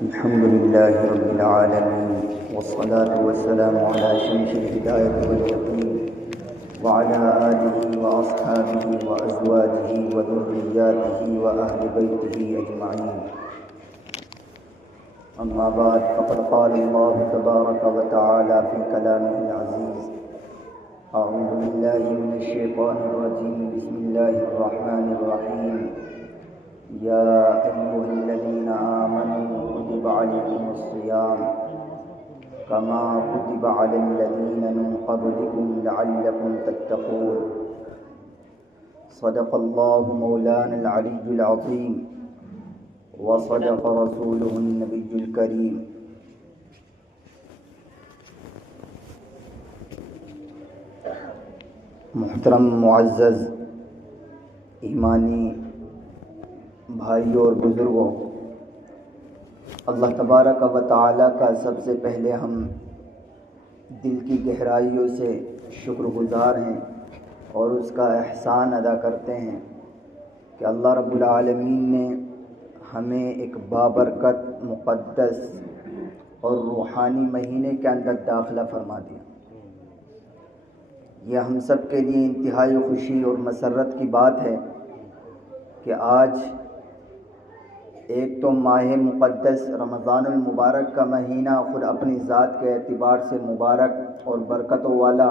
الحمد لله رب العالمين والصلاة والسلام على شمس الهداية واليقين وعلى آله وأصحابه وأزواجه وذرياته وأهل بيته أجمعين. أما بعد، فقد قال الله تبارك وتعالى في كلامه العزيز: أعوذ بالله من الشيطان الرجيم، بسم الله الرحمن الرحيم. يا أيها الذين آمنوا كتب عليكم الصيام كما كتب على الذين من قبلكم لعلكم تتقون. صدق الله مولانا العلي العظيم وصدق رسوله النبي الكريم. محترم معزز ایمانی بھائیوں اور بزرگوں، اللہ تبارک و تعالیٰ کا سب سے پہلے ہم دل کی گہرائیوں سے شکر گزار ہیں اور اس کا احسان ادا کرتے ہیں کہ اللہ رب العالمین نے ہمیں ایک بابرکت، مقدس اور روحانی مہینے کے اندر داخلہ فرما دیا. یہ ہم سب کے لیے انتہائی خوشی اور مسرت کی بات ہے کہ آج ایک تو ماہ مقدس رمضان المبارک کا مہینہ خود اپنی ذات کے اعتبار سے مبارک اور برکتوں والا،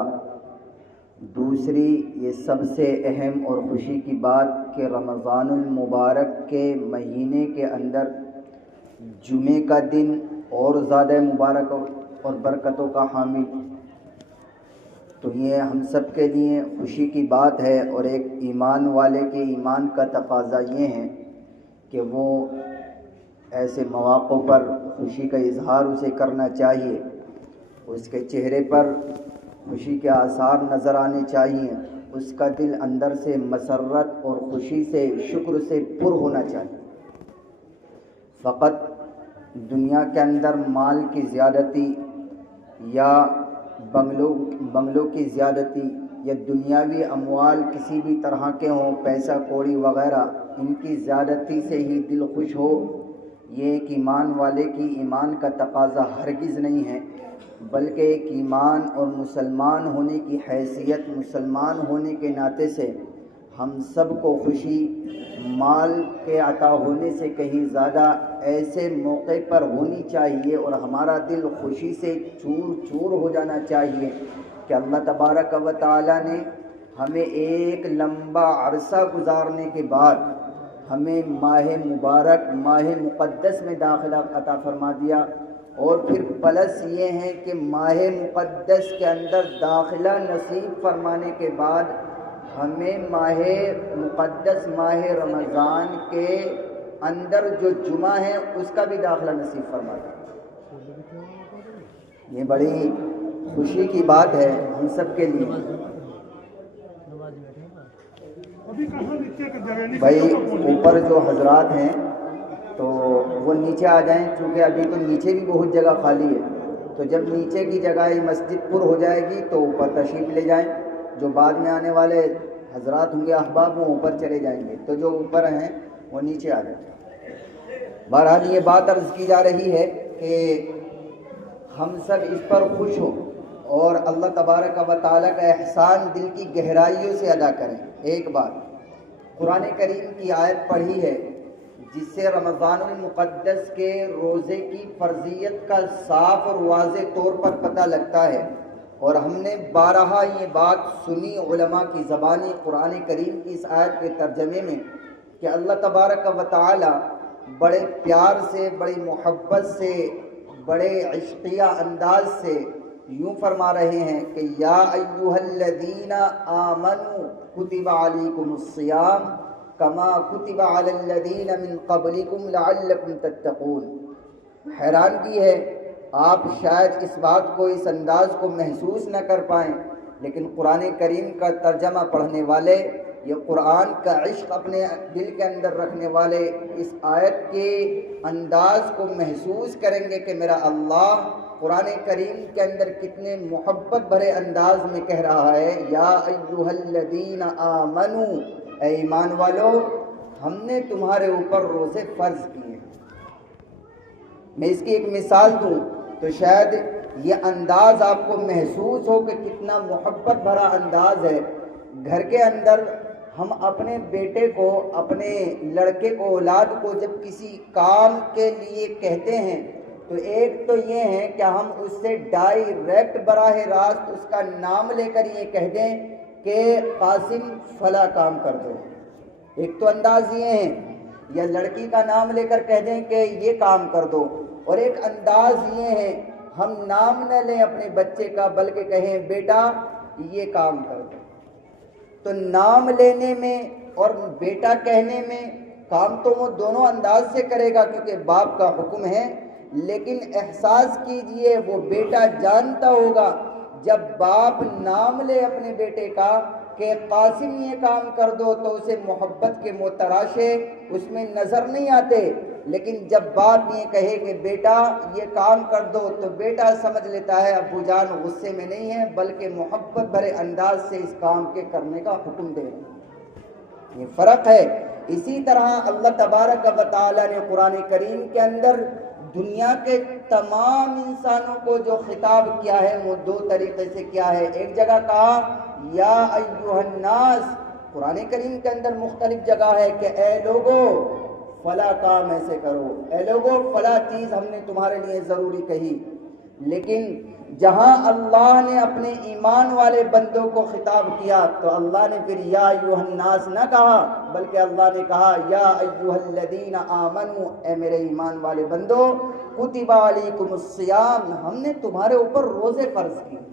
دوسری یہ سب سے اہم اور خوشی کی بات کہ رمضان المبارک کے مہینے کے اندر جمعے کا دن اور زیادہ مبارک اور برکتوں کا حامل. تو یہ ہم سب کے لیے خوشی کی بات ہے، اور ایک ایمان والے کے ایمان کا تقاضا یہ ہے کہ وہ ایسے مواقع پر خوشی کا اظہار اسے کرنا چاہیے، اس کے چہرے پر خوشی کے آثار نظر آنے چاہیے، اس کا دل اندر سے مسرت اور خوشی سے، شکر سے پر ہونا چاہیے. فقط دنیا کے اندر مال کی زیادتی یا بنگلوں کی زیادتی یا دنیاوی اموال کسی بھی طرح کے ہوں، پیسہ کوڑی وغیرہ، ان کی زیادتی سے ہی دل خوش ہو، یہ ایک ایمان والے کی ایمان کا تقاضا ہرگز نہیں ہے، بلکہ ایک ایمان اور مسلمان ہونے کی حیثیت، مسلمان ہونے کے ناطے سے ہم سب کو خوشی مال کے عطا ہونے سے کہیں زیادہ ایسے موقع پر ہونی چاہیے، اور ہمارا دل خوشی سے چور چور ہو جانا چاہیے کہ اللہ تبارک و تعالیٰ نے ہمیں ایک لمبا عرصہ گزارنے کے بعد ہمیں ماہ مبارک، ماہ مقدس میں داخلہ عطا فرما دیا. اور پھر پلس یہ ہے کہ ماہ مقدس کے اندر داخلہ نصیب فرمانے کے بعد ہمیں ماہ مقدس، ماہ رمضان کے اندر جو جمعہ ہے اس کا بھی داخلہ نصیب فرما دیا. یہ بڑی خوشی کی بات ہے ہم سب کے لیے. بھائی اوپر جو حضرات ہیں تو وہ نیچے آ جائیں، چونکہ ابھی تو نیچے بھی بہت جگہ خالی ہے، تو جب نیچے کی جگہ مسجد پر ہو جائے گی تو اوپر تشریف لے جائیں. جو بعد میں آنے والے حضرات ہوں گے احباب، وہ اوپر چلے جائیں گے، تو جو اوپر ہیں وہ نیچے آ جائیں. بہرحال یہ بات عرض کی جا رہی ہے کہ ہم سب اس پر خوش ہوں اور اللہ تبارک و تعالیٰ کا احسان دل کی گہرائیوں سے ادا کریں. ایک بات قرآن کریم کی آیت پڑھی ہے جس سے رمضان المقدس کے روزے کی فرضیت کا صاف اور واضح طور پر پتہ لگتا ہے، اور ہم نے بارہا یہ بات سنی علماء کی زبانی قرآن کریم کی اس آیت کے ترجمے میں کہ اللہ تبارک و تعالی بڑے پیار سے، بڑی محبت سے، بڑے عشقیہ انداز سے یوں فرما رہے ہیں کہ یا ایھا الذین آمنوا کتب علیکم الصیام کما کتب علی الذین من قبلکم لعلکم تتقون. حیرانگی ہے، آپ شاید اس بات کو، اس انداز کو محسوس نہ کر پائیں، لیکن قرآن کریم کا ترجمہ پڑھنے والے، یہ قرآن کا عشق اپنے دل کے اندر رکھنے والے اس آیت کے انداز کو محسوس کریں گے کہ میرا اللہ قرآن کریم کے اندر کتنے محبت بھرے انداز میں کہہ رہا ہے یا ایھا الذین آمنو، اے ایمان والو ہم نے تمہارے اوپر روزے فرض کیے. میں اس کی ایک مثال دوں تو شاید یہ انداز آپ کو محسوس ہو کہ کتنا محبت بھرا انداز ہے۔ گھر کے اندر ہم اپنے بیٹے کو، اپنے لڑکے کو، اولاد کو جب کسی کام کے لیے کہتے ہیں تو ایک تو یہ ہے کہ ہم اس سے ڈائریکٹ براہ راست اس کا نام لے کر یہ کہہ دیں کہ قاسم فلاں کام کر دو، ایک تو انداز یہ ہے، یا لڑکی کا نام لے کر کہہ دیں کہ یہ کام کر دو، اور ایک انداز یہ ہے ہم نام نہ لیں اپنے بچے کا بلکہ کہیں بیٹا یہ کام کر دو۔ تو نام لینے میں اور بیٹا کہنے میں کام تو وہ دونوں انداز سے کرے گا کیونکہ باپ کا حکم ہے، لیکن احساس کیجئے وہ بیٹا جانتا ہوگا جب باپ نام لے اپنے بیٹے کا کہ قاسم یہ کام کر دو تو اسے محبت کے متراشے اس میں نظر نہیں آتے، لیکن جب باپ یہ کہے کہ بیٹا یہ کام کر دو تو بیٹا سمجھ لیتا ہے ابو جان غصے میں نہیں ہے بلکہ محبت بھرے انداز سے اس کام کے کرنے کا حکم دے رہے ہیں۔ یہ فرق ہے۔ اسی طرح اللہ تبارک و تعالیٰ نے قرآن کریم کے اندر دنیا کے تمام انسانوں کو جو خطاب کیا ہے وہ دو طریقے سے کیا ہے۔ ایک جگہ کہا یا ایھا الناس، قرآن کریم کے اندر مختلف جگہ ہے کہ اے لوگو فلاں کام ایسے کرو، اے لوگو فلاں چیز ہم نے تمہارے لیے ضروری کہی، لیکن جہاں اللہ نے اپنے ایمان والے بندوں کو خطاب کیا تو اللہ نے پھر یا ایھا الناس نہ کہا بلکہ اللہ نے کہا یا ایھا الذین آمنوا، اے میرے ایمان والے بندو کتب علیکم الصیام، ہم نے تمہارے اوپر روزے فرض کیے۔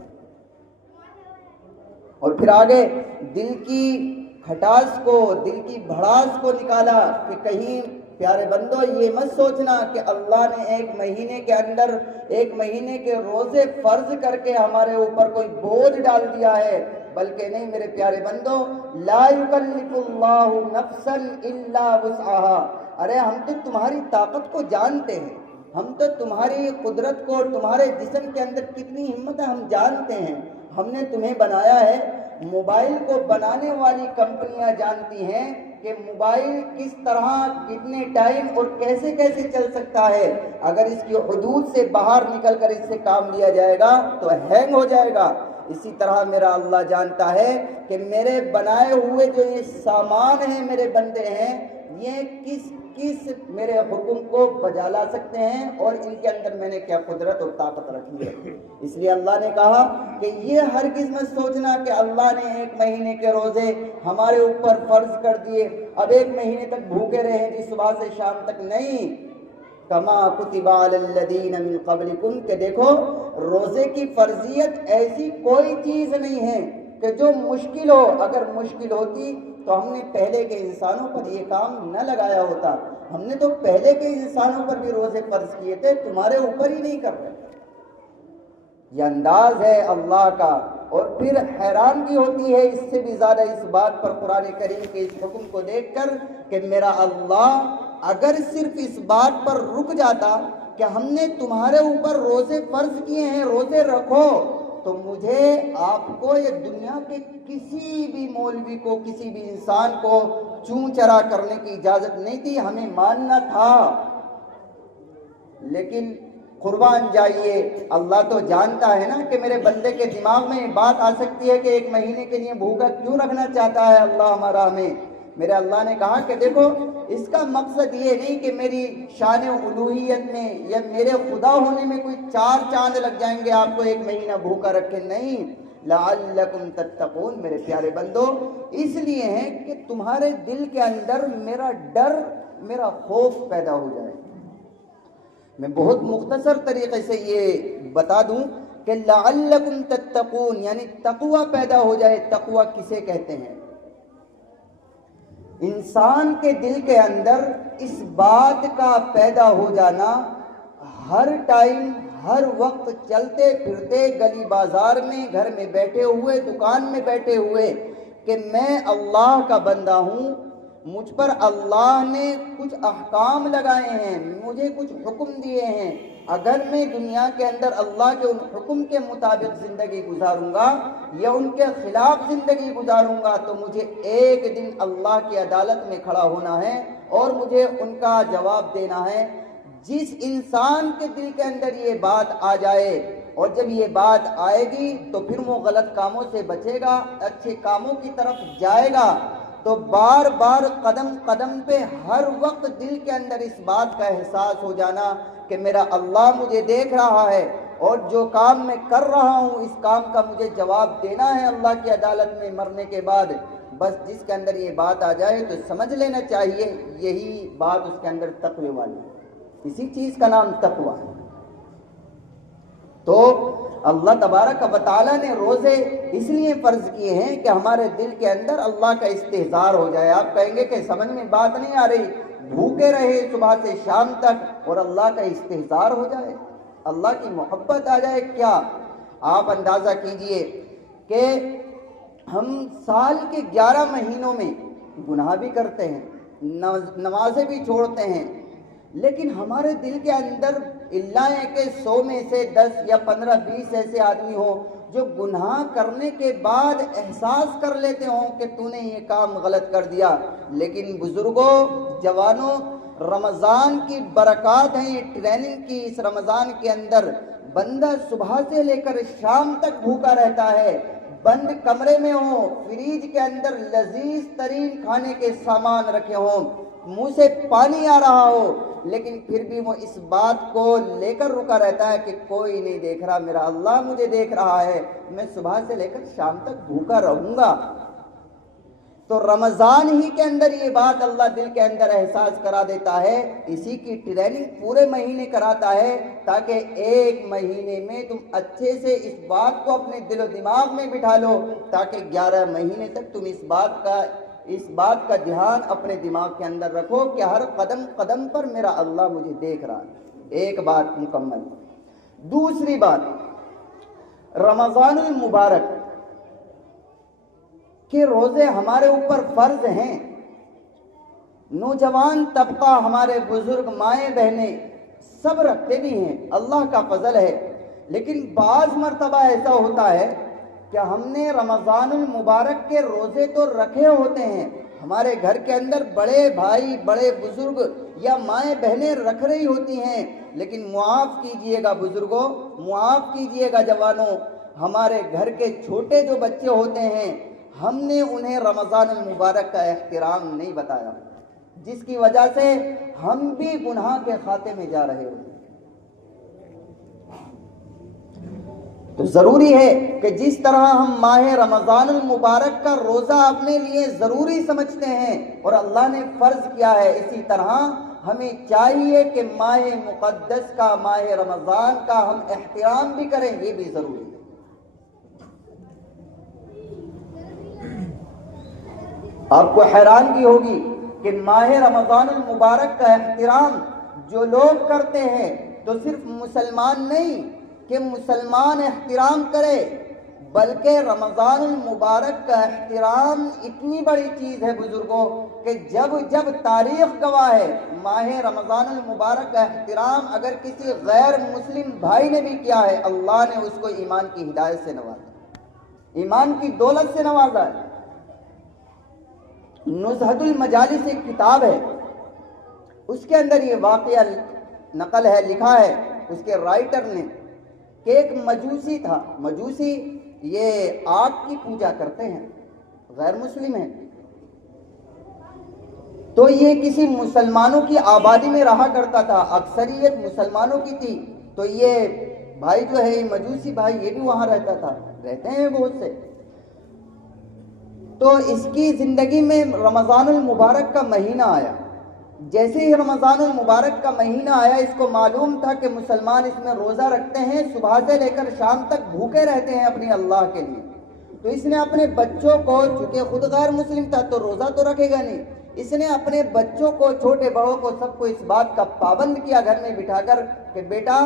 اور پھر آگے دل کی کھٹاس کو، دل کی بھڑاس کو نکالا کہ کہیں پیارے بندو یہ مت سوچنا کہ اللہ نے ایک مہینے کے اندر ایک مہینے کے روزے فرض کر کے ہمارے اوپر کوئی بوجھ ڈال دیا ہے، بلکہ نہیں میرے پیارے بندو، لا یکلف اللہ نفسا الا وسعها، ارے ہم تو تمہاری طاقت کو جانتے ہیں، ہم تو تمہاری قدرت کو، تمہارے جسم کے اندر کتنی ہمت ہے ہم جانتے ہیں، ہم نے تمہیں بنایا ہے۔ موبائل کو بنانے والی کمپنیاں جانتی ہیں کہ موبائل کس طرح کتنے ٹائم اور کیسے کیسے چل سکتا ہے، اگر اس کی حدود سے باہر نکل کر اس سے کام لیا جائے گا تو ہینگ ہو جائے گا۔ اسی طرح میرا اللہ جانتا ہے کہ میرے بنائے ہوئے جو یہ سامان ہیں میرے بندے ہیں یہ کس میرے حکم کو بجا لا سکتے ہیں اور ان کے اندر میں نے کیا قدرت اور طاقت رکھی ہے۔ اس لیے اللہ نے کہا کہ یہ ہرگز مت سوچنا کہ اللہ نے ایک مہینے کے روزے ہمارے اوپر فرض کر دیے، اب ایک مہینے تک بھوکے رہیں جی صبح سے شام تک، نہیں، کما کتب علی الذین من قبلکم، کہ دیکھو روزے کی فرضیت ایسی کوئی چیز نہیں ہے کہ جو مشکل ہو، اگر مشکل ہوتی تو ہم نے پہلے کے انسانوں پر یہ کام نہ لگایا ہوتا، ہم نے تو پہلے کے انسانوں پر بھی روزے فرض کیے تھے، تمہارے اوپر ہی نہیں کر رہے۔ یہ انداز ہے اللہ کا، اور پھر حیرانگی ہوتی ہے اس سے بھی زیادہ اس بات پر قرآن کریم کے اس حکم کو دیکھ کر کہ میرا اللہ اگر صرف اس بات پر رک جاتا کہ ہم نے تمہارے اوپر روزے فرض کیے ہیں روزے رکھو، تو مجھے آپ کو یا دنیا کے کسی بھی مولوی کو کسی بھی انسان کو چوں چرا کرنے کی اجازت نہیں تھی، ہمیں ماننا تھا۔ لیکن قربان جائیے اللہ تو جانتا ہے نا کہ میرے بندے کے دماغ میں بات آ سکتی ہے کہ ایک مہینے کے لیے بھوکا کیوں رکھنا چاہتا ہے اللہ ہمارا ہمیں۔ میرے اللہ نے کہا کہ دیکھو اس کا مقصد یہ نہیں کہ میری شان الوہیت میں یا میرے خدا ہونے میں کوئی 4 چاند لگ جائیں گے آپ کو ایک مہینہ بھوکا رکھے، نہیں، لعلکم تتقون، میرے پیارے بندو اس لیے ہے کہ تمہارے دل کے اندر میرا ڈر، میرا خوف پیدا ہو جائے۔ میں بہت مختصر طریقے سے یہ بتا دوں کہ لعلکم تتقون یعنی تقوی پیدا ہو جائے۔ تقوی کسے کہتے ہیں؟ انسان کے دل کے اندر اس بات کا پیدا ہو جانا، ہر ٹائم ہر وقت چلتے پھرتے گلی بازار میں، گھر میں بیٹھے ہوئے، دکان میں بیٹھے ہوئے، کہ میں اللہ کا بندہ ہوں، مجھ پر اللہ نے کچھ احکام لگائے ہیں، مجھے کچھ حکم دیے ہیں، اگر میں دنیا کے اندر اللہ کے ان حکم کے مطابق زندگی گزاروں گا یا ان کے خلاف زندگی گزاروں گا تو مجھے ایک دن اللہ کی عدالت میں کھڑا ہونا ہے اور مجھے ان کا جواب دینا ہے۔ جس انسان کے دل کے اندر یہ بات آ جائے اور جب یہ بات آئے گی تو پھر وہ غلط کاموں سے بچے گا، اچھے کاموں کی طرف جائے گا، تو بار بار قدم قدم پہ ہر وقت دل کے اندر اس بات کا احساس ہو جانا کہ میرا اللہ مجھے دیکھ رہا ہے اور جو کام میں کر رہا ہوں اس کام کا مجھے جواب دینا ہے اللہ کی عدالت میں مرنے کے بعد۔ بس جس کے اندر یہ بات آ جائے تو سمجھ لینا چاہیے یہی بات اس کے اندر تقوی والی، اسی چیز کا نام تقوی ہے۔ تو اللہ تبارک و تعالیٰ نے روزے اس لیے فرض کیے ہیں کہ ہمارے دل کے اندر اللہ کا استحضار ہو جائے۔ آپ کہیں گے کہ سمجھ میں بات نہیں آ رہی، بھوکے رہے صبح سے شام تک اور اللہ کا استحضار ہو جائے، اللہ کی محبت آ جائے، کیا آپ اندازہ کیجئے کہ ہم سال کے 11 مہینوں میں گناہ بھی کرتے ہیں، نمازیں بھی چھوڑتے ہیں، لیکن ہمارے دل کے اندر اللہ ہے کہ 100 میں سے 10 یا 15 20 ایسے آدمی ہوں جو گناہ کرنے کے بعد احساس کر لیتے ہوں کہ تو نے یہ کام غلط کر دیا۔ لیکن بزرگوں، جوانوں، رمضان کی برکات ہیں، یہ ٹریننگ کی اس رمضان کے اندر بندہ صبح سے لے کر شام تک بھوکا رہتا ہے، بند کمرے میں ہو، فریج کے اندر لذیذ ترین کھانے کے سامان رکھے ہوں، منہ سے پانی آ رہا ہو، لیکن پھر بھی وہ اس بات کو لے کر رکا رہتا ہے کہ کوئی نہیں دیکھ رہا، میرا اللہ مجھے دیکھ رہا ہے، میں صبح سے لے کر شام تک بھوکا رہوں گا۔ تو رمضان ہی کے اندر یہ بات اللہ دل کے اندر احساس کرا دیتا ہے، اسی کی ٹریننگ پورے مہینے کراتا ہے تاکہ ایک مہینے میں تم اچھے سے اس بات کو اپنے دل و دماغ میں بٹھا لو، تاکہ 11 مہینے تک تم اس بات کا دھیان اپنے دماغ کے اندر رکھو کہ ہر قدم قدم پر میرا اللہ مجھے دیکھ رہا ہے۔ ایک بات مکمل۔ دوسری بات، رمضان المبارک کے روزے ہمارے اوپر فرض ہیں، نوجوان طبقہ، ہمارے بزرگ، مائیں بہنیں سب رکھتے بھی ہیں، اللہ کا فضل ہے، لیکن بعض مرتبہ ایسا ہوتا ہے کہ ہم نے رمضان المبارک کے روزے تو رکھے ہوتے ہیں، ہمارے گھر کے اندر بڑے بھائی، بڑے بزرگ یا مائیں بہنیں رکھ رہی ہوتی ہیں، لیکن معاف کیجئے گا بزرگوں، معاف کیجئے گا جوانوں، ہمارے گھر کے چھوٹے جو بچے ہوتے ہیں ہم نے انہیں رمضان المبارک کا احترام نہیں بتایا، جس کی وجہ سے ہم بھی گناہ کے خاتے میں جا رہے ہوتے ہیں۔ تو ضروری ہے کہ جس طرح ہم ماہ رمضان المبارک کا روزہ اپنے لیے ضروری سمجھتے ہیں اور اللہ نے فرض کیا ہے، اسی طرح ہمیں چاہیے کہ ماہ مقدس کا، ماہ رمضان کا ہم احترام بھی کریں، یہ بھی ضروری ہے۔ آپ کو حیرانگی ہوگی کہ ماہ رمضان المبارک کا احترام جو لوگ کرتے ہیں تو صرف مسلمان نہیں کہ مسلمان احترام کرے، بلکہ رمضان المبارک کا احترام اتنی بڑی چیز ہے بزرگوں کہ جب تاریخ گواہ ہے، ماہ رمضان المبارک کا احترام اگر کسی غیر مسلم بھائی نے بھی کیا ہے، اللہ نے اس کو ایمان کی ہدایت سے نوازا، ایمان کی دولت سے نوازا ہے۔ نزہۃ المجالس ایک کتاب ہے، اس کے اندر یہ واقعہ نقل ہے، لکھا ہے اس کے رائٹر نے کہ ایک مجوسی تھا، مجوسی یہ آگ کی پوجا کرتے ہیں، غیر مسلم ہیں، تو یہ کسی مسلمانوں کی آبادی میں رہا کرتا تھا، اکثریت مسلمانوں کی تھی، تو یہ بھائی جو ہے مجوسی بھائی یہ بھی وہاں رہتا تھا، رہتے ہیں بہت سے۔ تو اس کی زندگی میں رمضان المبارک کا مہینہ آیا، جیسے ہی رمضان المبارک کا مہینہ آیا اس کو معلوم تھا کہ مسلمان اس میں روزہ رکھتے ہیں، صبح سے لے کر شام تک بھوکے رہتے ہیں اپنے اللہ کے لیے، تو اس نے اپنے بچوں کو، چونکہ خود غیر مسلم تھا تو روزہ تو رکھے گا نہیں، اس نے اپنے بچوں کو، چھوٹے بڑوں کو، سب کو اس بات کا پابند کیا گھر میں بٹھا کر کہ بیٹا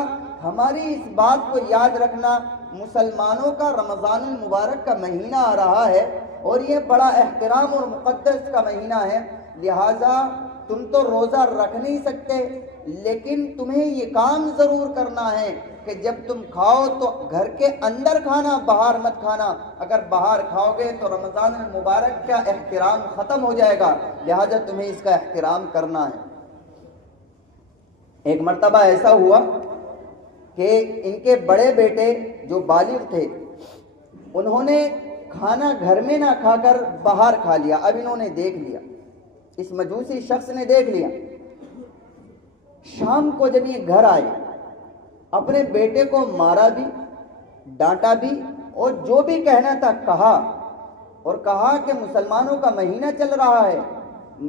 ہماری اس بات کو یاد رکھنا، مسلمانوں کا رمضان المبارک کا مہینہ آ رہا ہے اور یہ بڑا احترام اور مقدس کا مہینہ ہے، لہٰذا تم تو روزہ رکھ نہیں سکتے، لیکن تمہیں یہ کام ضرور کرنا ہے کہ جب تم کھاؤ تو گھر کے اندر کھانا، باہر مت کھانا، اگر باہر کھاؤ گے تو رمضان المبارک کا احترام ختم ہو جائے گا، لہٰذا تمہیں اس کا احترام کرنا ہے۔ ایک مرتبہ ایسا ہوا کہ ان کے بڑے بیٹے جو بالغ تھے انہوں نے کھانا گھر میں نہ کھا کر باہر کھا لیا. اب انہوں نے دیکھ لیا, اس مجوسی شخص نے دیکھ لیا. شام کو جب یہ گھر آئے اپنے بیٹے کو مارا بھی, ڈانٹا بھی, اور جو بھی کہنا تھا کہا, اور کہا کہ مسلمانوں کا مہینہ چل رہا ہے,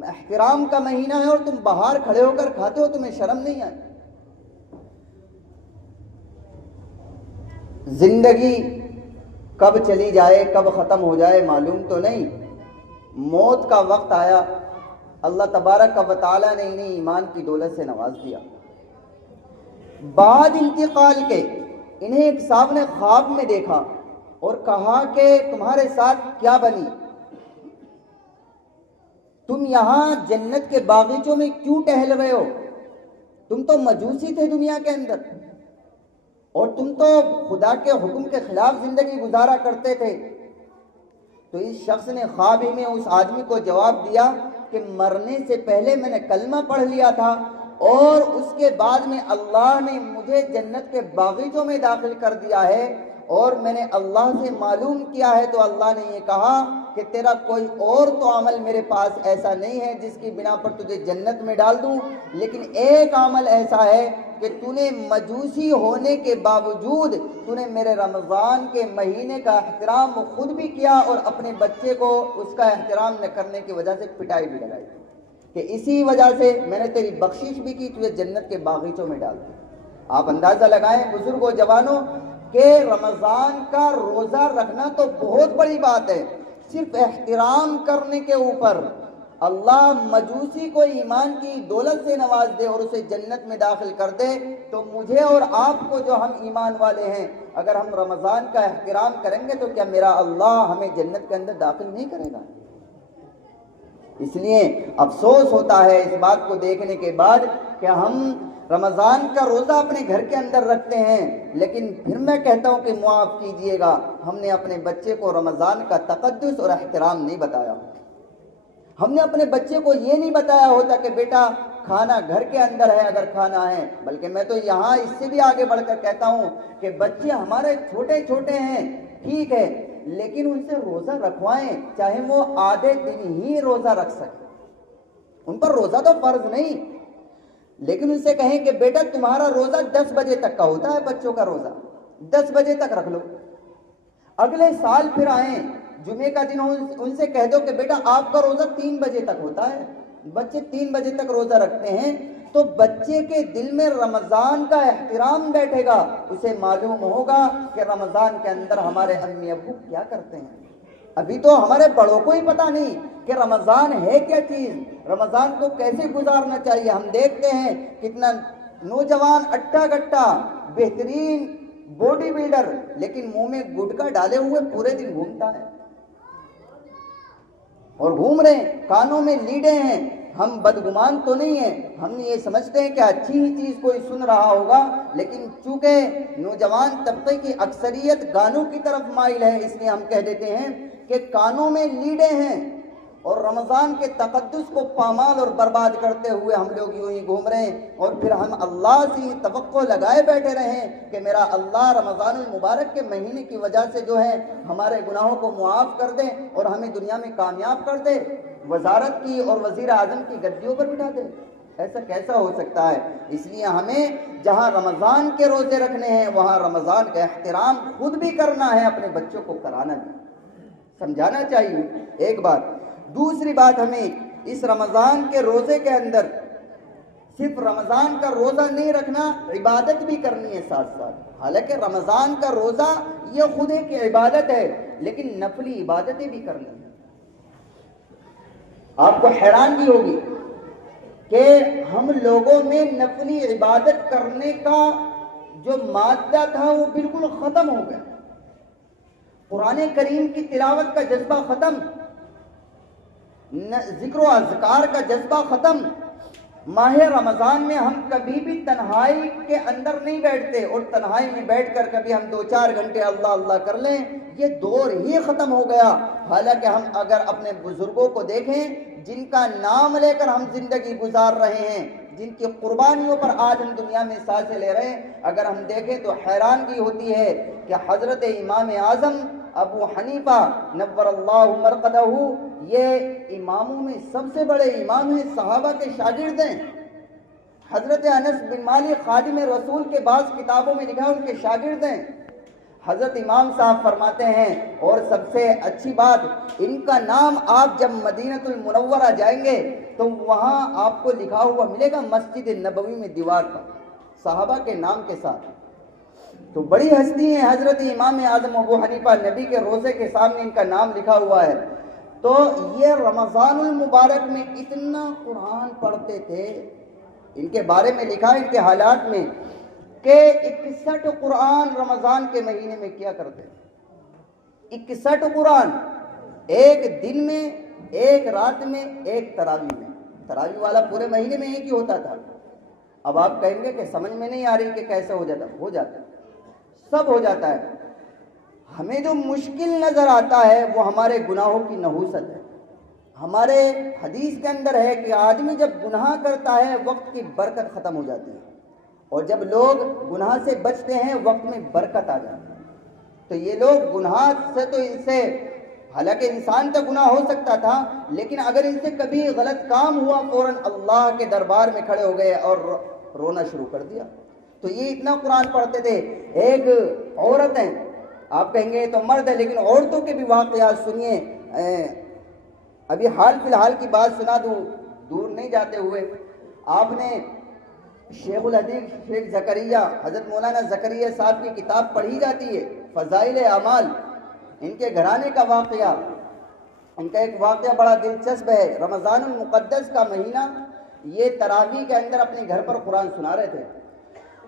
احترام کا مہینہ ہے, اور تم باہر کھڑے ہو کر کھاتے ہو, تمہیں شرم نہیں آئی؟ زندگی کب چلی جائے کب ختم ہو جائے معلوم تو نہیں. موت کا وقت آیا, اللہ تبارک و تعالیٰ نے انہیں ایمان کی دولت سے نواز دیا. بعد انتقال کے انہیں ایک صاحب نے خواب میں دیکھا اور کہا کہ تمہارے ساتھ کیا بنی, تم یہاں جنت کے باغیچوں میں کیوں ٹہل رہے ہو؟ تم تو مجوسی تھے دنیا کے اندر, اور تم تو خدا کے حکم کے خلاف زندگی گزارا کرتے تھے. تو اس شخص نے خواب ہی میں اس آدمی کو جواب دیا کہ مرنے سے پہلے میں نے کلمہ پڑھ لیا تھا, اور اس کے بعد میں اللہ نے مجھے جنت کے باغیچوں میں داخل کر دیا ہے, اور میں نے اللہ سے معلوم کیا ہے تو اللہ نے یہ کہا کہ تیرا کوئی اور تو عمل میرے پاس ایسا نہیں ہے جس کی بنا پر تجھے جنت میں ڈال دوں, لیکن ایک عمل ایسا ہے کہ تو نے مجوسی ہونے کے باوجود تو نے میرے رمضان کے مہینے کا احترام خود بھی کیا, اور اپنے بچے کو اس کا احترام نہ کرنے کی وجہ سے پٹائی بھی لگائی, کہ اسی وجہ سے میں نے تیری بخشش بھی کی, تجھے جنت کے باغیچوں میں ڈال دی. آپ اندازہ لگائیں بزرگوں جوانوں کہ رمضان کا روزہ رکھنا تو بہت بڑی بات ہے, صرف احترام کرنے کے اوپر اللہ مجوسی کو ایمان کی دولت سے نواز دے اور اسے جنت میں داخل کر دے, تو مجھے اور آپ کو جو ہم ایمان والے ہیں اگر ہم رمضان کا احترام کریں گے تو کیا میرا اللہ ہمیں جنت کے اندر داخل نہیں کرے گا؟ اس لیے افسوس ہوتا ہے اس بات کو دیکھنے کے بعد کہ ہم رمضان کا روزہ اپنے گھر کے اندر رکھتے ہیں, لیکن پھر میں کہتا ہوں کہ معاف کیجئے گا, ہم نے اپنے بچے کو رمضان کا تقدس اور احترام نہیں بتایا. ہم نے اپنے بچے کو یہ نہیں بتایا ہوتا کہ بیٹا کھانا گھر کے اندر ہے اگر کھانا ہے, بلکہ میں تو یہاں اس سے بھی آگے بڑھ کر کہتا ہوں کہ بچے ہمارے چھوٹے چھوٹے ہیں, ٹھیک ہے, لیکن ان سے روزہ رکھوائیں, چاہے وہ آدھے دن ہی روزہ رکھ سکیں, ان پر روزہ تو فرض نہیں, لیکن ان سے کہیں کہ بیٹا تمہارا روزہ 10 بجے تک کا ہوتا ہے, بچوں کا روزہ 10 بجے تک رکھ لو, اگلے سال پھر آئیں جمعے کا دن ان سے کہہ دو کہ بیٹا آپ کا روزہ 3 بجے تک ہوتا ہے, بچے 3 بجے تک روزہ رکھتے ہیں, تو بچے کے دل میں رمضان کا احترام بیٹھے گا, اسے معلوم ہوگا کہ رمضان کے اندر ہمارے امی ابو کیا کرتے ہیں. ابھی تو ہمارے بڑوں کو ہی پتہ نہیں کہ رمضان ہے کیا چیز, رمضان کو کیسے گزارنا چاہیے. ہم دیکھتے ہیں کتنا نوجوان اٹا گٹا بہترین باڈی بلڈر, لیکن منہ میں گٹکا ڈالے ہوئے پورے دن گھومتا ہے, اور گھوم رہے ہیں, کانوں میں لیڈیں ہیں. ہم بدگمان تو نہیں ہیں, ہم یہ سمجھتے ہیں کہ اچھی ہی چیز کوئی سن رہا ہوگا, لیکن چونکہ نوجوان طبقے کی اکثریت گانوں کی طرف مائل ہے, اس لیے ہم کہہ دیتے ہیں کہ کانوں میں لیڈیں ہیں, اور رمضان کے تقدس کو پامال اور برباد کرتے ہوئے ہم لوگ یوں ہی گھوم رہے ہیں, اور پھر ہم اللہ سے یہ توقع لگائے بیٹھے رہیں کہ میرا اللہ رمضان المبارک کے مہینے کی وجہ سے جو ہے ہمارے گناہوں کو معاف کر دے اور ہمیں دنیا میں کامیاب کر دے, وزارت کی اور وزیر اعظم کی گدیوں پر بٹھا دے. ایسا کیسا ہو سکتا ہے؟ اس لیے ہمیں جہاں رمضان کے روزے رکھنے ہیں وہاں رمضان کا احترام خود بھی کرنا ہے, اپنے بچوں کو کرانا بھی, سمجھانا چاہیے. ایک بات. دوسری بات, ہمیں اس رمضان کے روزے کے اندر صرف رمضان کا روزہ نہیں رکھنا, عبادت بھی کرنی ہے ساتھ ساتھ. حالانکہ رمضان کا روزہ یہ خود ایک عبادت ہے, لیکن نفلی عبادتیں بھی کرنی ہیں. آپ کو حیرانگی ہوگی کہ ہم لوگوں میں نفلی عبادت کرنے کا جو مادہ تھا وہ بالکل ختم ہو گیا. قرآن کریم کی تلاوت کا جذبہ ختم, ذکر و اذکار کا جذبہ ختم. ماہ رمضان میں ہم کبھی بھی تنہائی کے اندر نہیں بیٹھتے, اور تنہائی میں بیٹھ کر کبھی ہم 2-4 گھنٹے اللہ اللہ کر لیں, یہ دور ہی ختم ہو گیا. حالانکہ ہم اگر اپنے بزرگوں کو دیکھیں جن کا نام لے کر ہم زندگی گزار رہے ہیں, جن کی قربانیوں پر آج ہم دنیا میں سانسیں لے رہے ہیں، اگر ہم دیکھیں تو حیرانگی ہوتی ہے کہ حضرت امام اعظم ابو حنیفہ نور اللہ مرقدہ یہ اماموں میں سب سے بڑے امام ہیں، صحابہ کے شاگرد ہیں۔ حضرت انس بن مالک خادم رسول کے بعض کتابوں میں لکھا ان کے شاگرد ہیں۔ حضرت امام صاحب فرماتے ہیں، اور سب سے اچھی بات، ان کا نام آپ جب مدینہ المنورہ جائیں گے تو وہاں آپ کو لکھا ہوا ملے گا مسجد نبوی میں دیوار پر صحابہ کے نام کے ساتھ۔ تو بڑی ہستی ہیں حضرت امام اعظم ابو حنیفہ، نبی کے روزے کے سامنے ان کا نام لکھا ہوا ہے۔ تو یہ رمضان المبارک میں اتنا قرآن پڑھتے تھے، ان کے بارے میں لکھا ان کے حالات میں کہ 61 قرآن رمضان کے مہینے میں کیا کرتے، 61 قرآن ایک دن میں، ایک رات میں، ایک تراویح میں۔ تراویح والا پورے مہینے میں ایک ہی ہوتا تھا۔ اب آپ کہیں گے کہ سمجھ میں نہیں آ رہی کہ کیسے ہو جاتا ہے، سب ہو جاتا ہے۔ ہمیں جو مشکل نظر آتا ہے وہ ہمارے گناہوں کی نحوست ہے۔ ہمارے حدیث کے اندر ہے کہ آدمی جب گناہ کرتا ہے وقت کی برکت ختم ہو جاتی ہے، اور جب لوگ گناہ سے بچتے ہیں وقت میں برکت آ جاتی ہے۔ تو یہ لوگ گناہ سے تو ان سے، حالانکہ انسان کا گناہ ہو سکتا تھا، لیکن اگر ان سے کبھی غلط کام ہوا فوراً اللہ کے دربار میں کھڑے ہو گئے اور رونا شروع کر دیا۔ تو یہ اتنا قرآن پڑھتے تھے۔ ایک عورت ہے، آپ کہیں گے تو مرد ہے، لیکن عورتوں کے بھی واقعات سنیے۔ ابھی حال فی الحال کی بات سنا دوں، دور نہیں جاتے ہوئے، آپ نے شیخ الحدیث شیخ زکریہ حضرت مولانا زکریہ صاحب کی کتاب پڑھی جاتی ہے فضائل اعمال، ان کے گھرانے کا واقعہ، ان کا ایک واقعہ بڑا دلچسپ ہے۔ رمضان المقدس کا مہینہ، یہ تراویح کے اندر اپنے گھر پر قرآن سنا رہے تھے۔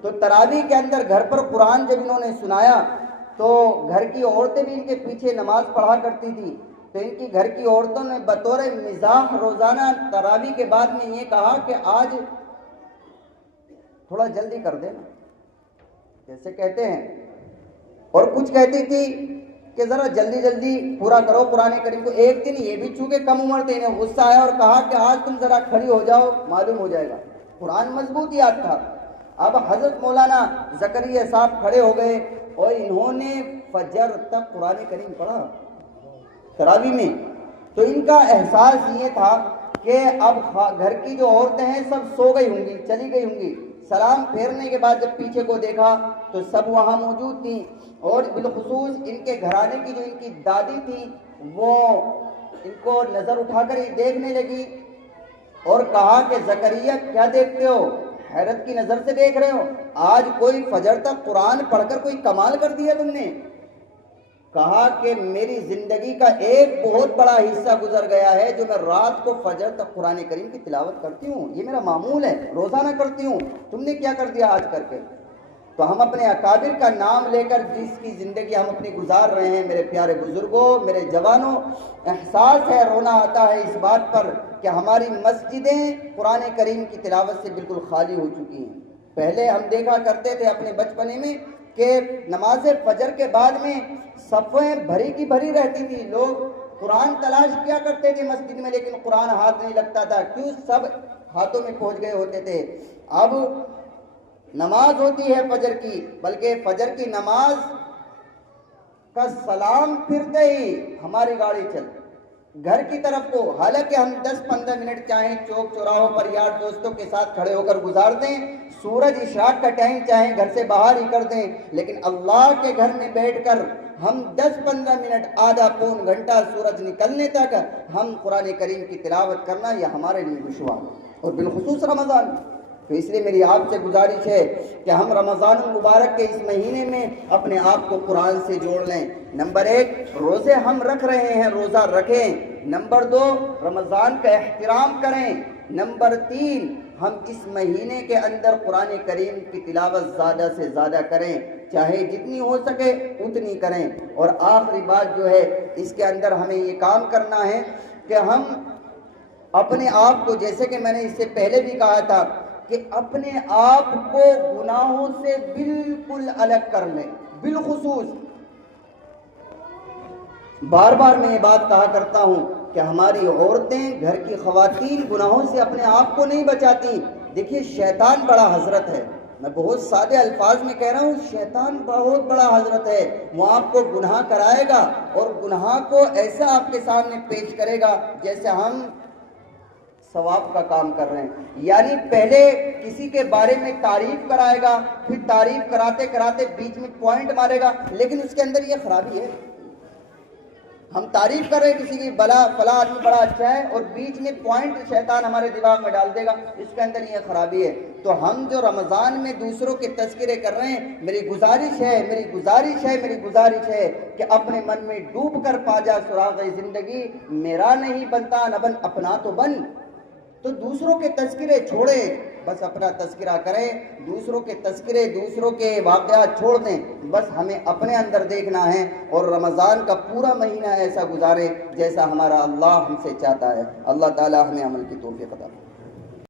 تو تراویح کے اندر گھر پر قرآن جب انہوں نے سنایا تو گھر کی عورتیں بھی ان کے پیچھے نماز پڑھا کرتی تھی، تو ان کی گھر کی عورتوں نے بطور مزاح روزانہ تراویح کے بعد میں یہ کہا کہ آج تھوڑا جلدی کر دینا، جیسے کہتے ہیں، اور کچھ کہتی تھی کہ ذرا جلدی جلدی پورا کرو قرآن کریم کو۔ ایک دن یہ بھی چونکہ کم عمر تھے، انہیں غصہ آیا اور کہا کہ آج تم ذرا کھڑی ہو جاؤ، معلوم ہو جائے گا۔ قرآن مضبوط یاد تھا۔ اب حضرت مولانا زکریہ صاحب کھڑے ہو گئے اور انہوں نے فجر تک قرآن کریم پڑھا تراویح میں۔ تو ان کا احساس یہ تھا کہ اب گھر کی جو عورتیں ہیں سب سو گئی ہوں گی، چلی گئی ہوں گی۔ سلام پھیرنے کے بعد جب پیچھے کو دیکھا تو سب وہاں موجود تھیں، اور بالخصوص ان کے گھرانے کی جو ان کی دادی تھی وہ ان کو نظر اٹھا کر ہی دیکھنے لگی اور کہا کہ زکریا کیا دیکھتے ہو، حیرت کی نظر سے دیکھ رہے ہو، آج کوئی فجر تک قرآن پڑھ کر کوئی کمال کر دیا تم نے؟ کہا کہ میری زندگی کا ایک بہت بڑا حصہ گزر گیا ہے جو میں رات کو فجر تک قرآن کریم کی تلاوت کرتی ہوں، یہ میرا معمول ہے، روزانہ کرتی ہوں، تم نے کیا کر دیا آج کر کے؟ تو ہم اپنے اکابر کا نام لے کر جس کی زندگی ہم اپنی گزار رہے ہیں، میرے پیارے بزرگوں، میرے جوانوں، احساس ہے، رونا آتا ہے اس بات پر کہ ہماری مسجدیں قرآن کریم کی تلاوت سے بالکل خالی ہو چکی ہیں۔ پہلے ہم دیکھا کرتے تھے اپنے بچپنے میں کہ نماز فجر کے بعد میں صفیں بھری کی بھری رہتی تھی، لوگ قرآن تلاش کیا کرتے تھے مسجد میں، لیکن قرآن ہاتھ نہیں لگتا تھا، کیوں؟ سب ہاتھوں میں پہنچ گئے ہوتے تھے۔ اب نماز ہوتی ہے فجر کی، بلکہ فجر کی نماز کا سلام پھرتے ہی ہماری گاڑی چل گھر کی طرف کو، حالانکہ ہم 10-15 منٹ چاہیں چوک چوراہوں پر یار دوستوں کے ساتھ کھڑے ہو کر گزار دیں، سورج اشراق کا ٹائم چاہیں گھر سے باہر ہی کر دیں، لیکن اللہ کے گھر میں بیٹھ کر ہم 10-15 منٹ، آدھا پون گھنٹہ سورج نکلنے تک ہم قرآن کریم کی تلاوت کرنا یہ ہمارے لیے دشوار، اور بالخصوص رمضان۔ تو اس لیے میری آپ سے گزارش ہے کہ ہم رمضان المبارک کے اس مہینے میں اپنے آپ کو قرآن سے جوڑ لیں۔ نمبر 1، روزے ہم رکھ رہے ہیں، روزہ رکھیں۔ نمبر 2، رمضان کا احترام کریں۔ نمبر 3، ہم اس مہینے کے اندر قرآن کریم کی تلاوت زیادہ سے زیادہ کریں، چاہے جتنی ہو سکے اتنی کریں۔ اور آخری بات جو ہے اس کے اندر ہمیں یہ کام کرنا ہے کہ ہم اپنے آپ کو، جیسے کہ میں نے اس سے پہلے بھی کہا تھا، کہ اپنے آپ کو گناہوں سے بالکل الگ کر لیں۔ بالخصوص بار بار میں یہ بات کہا کرتا ہوں کہ ہماری عورتیں، گھر کی خواتین گناہوں سے اپنے آپ کو نہیں بچاتی، دیکھیے شیطان بڑا حضرت ہے، میں بہت سادے الفاظ میں کہہ رہا ہوں، شیطان بہت بڑا حضرت ہے۔ وہ آپ کو گناہ کرائے گا اور گناہ کو ایسا آپ کے سامنے پیش کرے گا جیسے ہم ثواب کا کام کر رہے ہیں، یعنی پہلے کسی کے بارے میں تعریف کرائے گا، پھر تعریف کراتے کراتے بیچ میں پوائنٹ مارے گا، لیکن اس کے اندر یہ خرابی ہے، ہم تعریف کر رہے ہیں کسی کی فلاں آدمی بڑا اچھا ہے اور بیچ میں پوائنٹ شیطان ہمارے دماغ میں ڈال دے گا، اس کے اندر یہ خرابی ہے۔ تو ہم جو رمضان میں دوسروں کے تذکرے کر رہے ہیں، میری گزارش ہے کہ اپنے من میں ڈوب کر پا جا سراغ زندگی، میرا نہیں بنتا نہ بن اپنا تو بن۔ تو دوسروں کے تذکرے چھوڑے، بس اپنا تذکرہ کریں، دوسروں کے تذکرے دوسروں کے واقعات چھوڑ دیں، بس ہمیں اپنے اندر دیکھنا ہے اور رمضان کا پورا مہینہ ایسا گزارے جیسا ہمارا اللہ ہم سے چاہتا ہے۔ اللہ تعالی ہمیں عمل کی توفیق عطا فرمائے۔